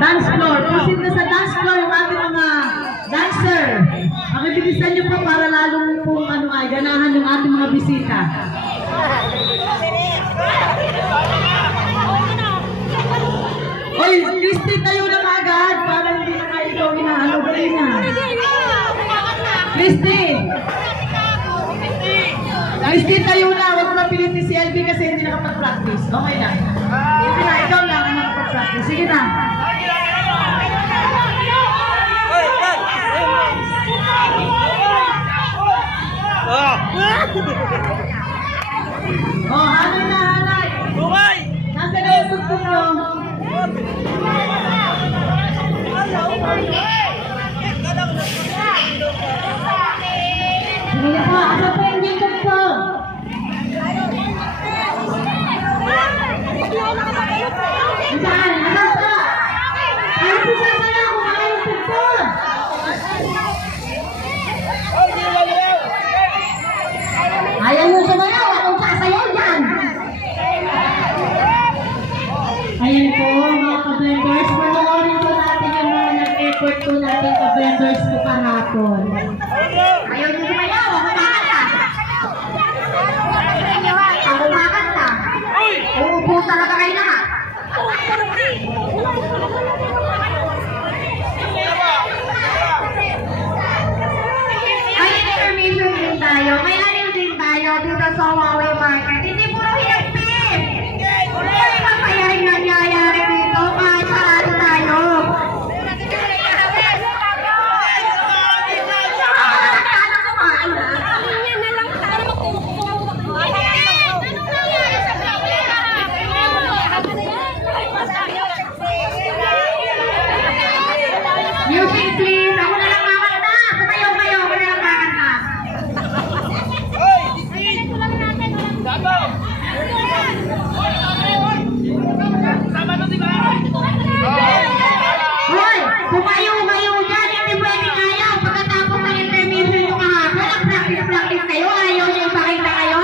Dance floor. Proceed na sa dance floor yung ating mga dancer. Makibilisan nyo po para lalong pong ganahan yung ating mga bisita. Oy, Christy, tayo na agad para hindi na kayo ikaw inahalugay na. Christy! Christy, tayo na. Huwag mo napilitin si LB kasi hindi nakapag-practice. Okay na. Hindi na, ikaw lang ang nakapag-practice. Sige na. Oh, hanay na, hanay. Bukay! Nasa na yung tugtog nyo? Sige na po, ano po yung tugtog? Saan? Ano po? Ano po sasala kung ano yung tugtog? Ayaw mo sumayaw, anong sasayaw dyan? Ayan po mga ka-blenders, panoorin po natin yung mga nag-effort po natin ka-blenders po kahapon. Ayaw mo sumayaw, ako makanta. Ako makanta. Uupo talaga kayo lahat. May information din tayo, may alim din tayo dito sa Huawei Market. Hindi puro hiyagpin. May masayaring nangyayari dito kahit sarado tayo. Music please, ako na lang kakanta. Sumayaw kayo, ako na lang kakanta. Hoy, pumayo-mayo dyan, hindi pwede kaya. Pagkatapos ng intermission nyo kahapon, nag-practice kayo, ayaw nyo ipakita kayo.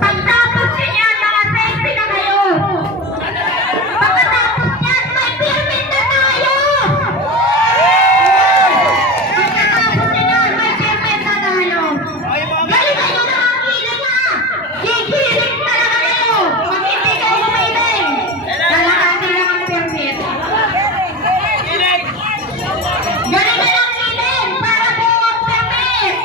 Pagtapos nyo yan, naka-safety na kayo. Pagkatapos yan, may permit na tayo. Pagkatapos nyo yan, may permit na tayo. Galing kayo na ang kilig ha! Kikilig talaga kayo! Pag hindi kayo umiling, lalakasin lang ang permit. Galing kayo ang kilig para po ang permit!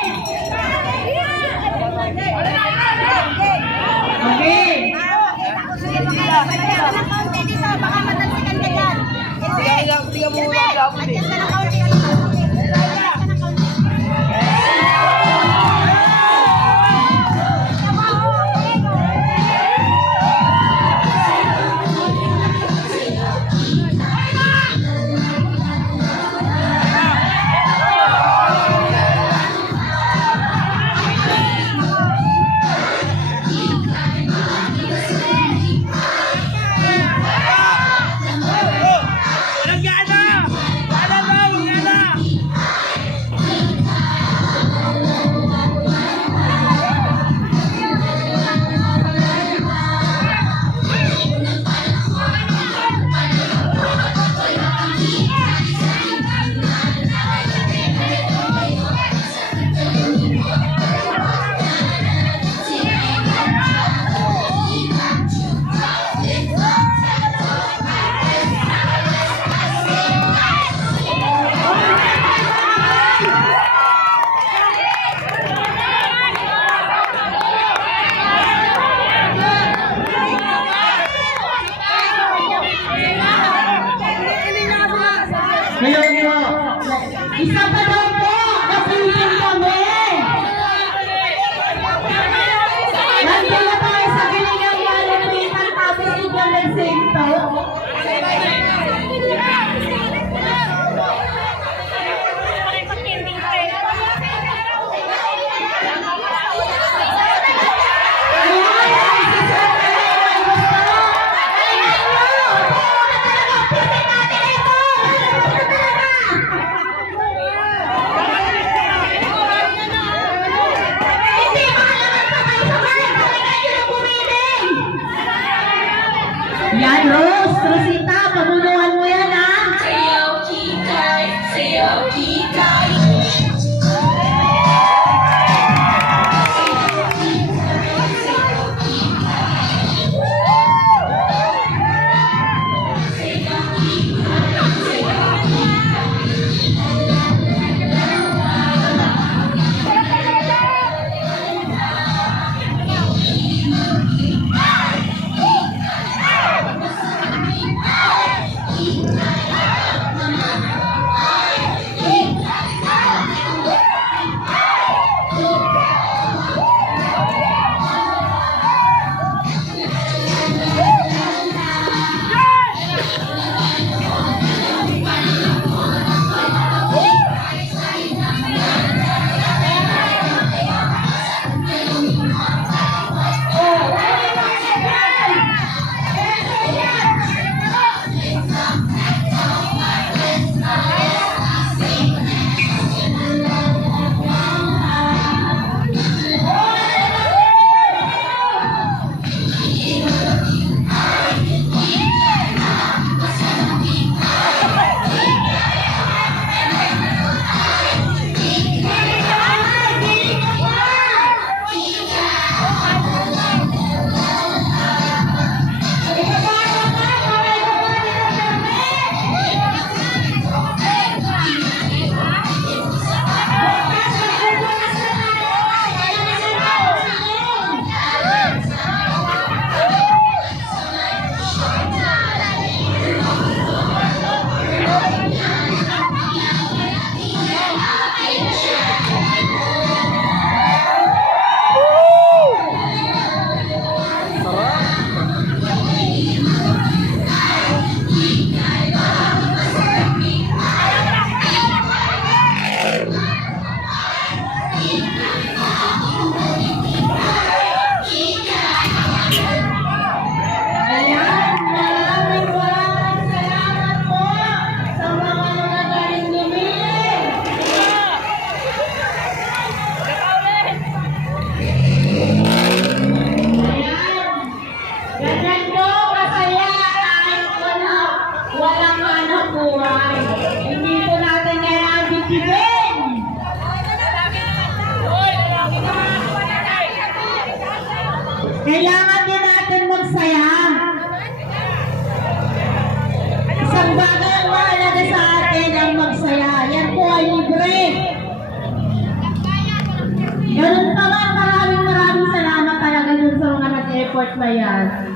Okay! Tingnan mo mga ako din. Nagana! Ano ba? Yan, Rose, Rosita, pabuluhan mo yan, ha? Ayan, maraming salamat po sa mga nagagaling bumili. Ayan, ganyan po kasaya kahit walang hanap buhay. Hindi po natin kailangan bitibin. Kailangan din natin magsaya. Isang bagay ang mahalaga sa atin ang magsaya. Yan po ay libre. Ganun pa man, maraming salamat talaga dun sa mga nag-effort na yan.